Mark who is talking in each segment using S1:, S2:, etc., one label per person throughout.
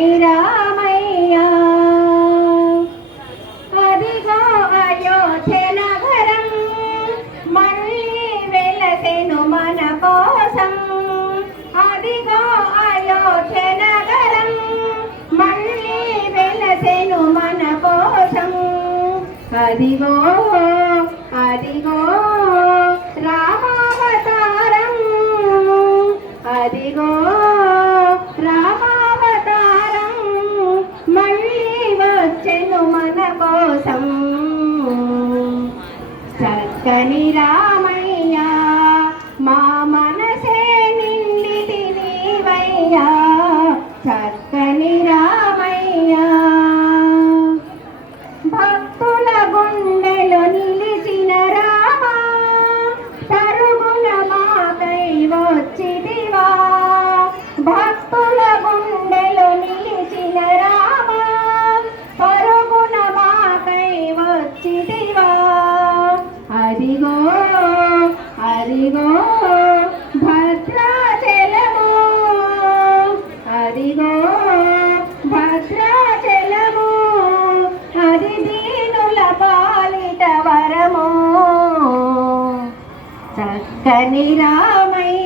S1: శ్రీరామయ్యా అదిగో అయోధ్య నగరం మళ్ళీ వెలసెను మన కోసం. అదిగో అయోధ్య నగరం మళ్ళీ వెలసెను మన కోసం. అదిగో మళ్ళీ వచ్చెను మన కోసం. చక్కని రామయ్య మామ అదిగో భద్రాచలము. అదిగో భద్రాచలము. అది దీనుల పాలిట వరము. చక్కని రామయ్య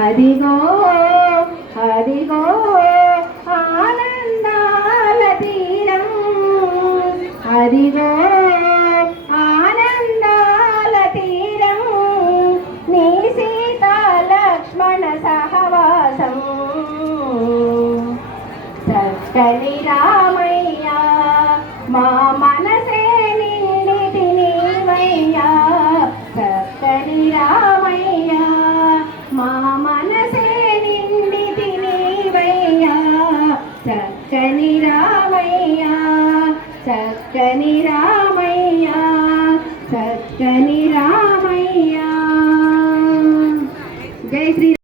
S1: అదిగో అదిగో ఆనందాల తీరం. అదిగో ఆనందాల తీరం. నీ సీతా లక్ష్మణ సహవాసం. చక్కని రామయ్య మా మన మనసే నిండితి నీవయ్యా. చక్కని రామయ్యా. చక్కని రామయ్యా. శ్రీ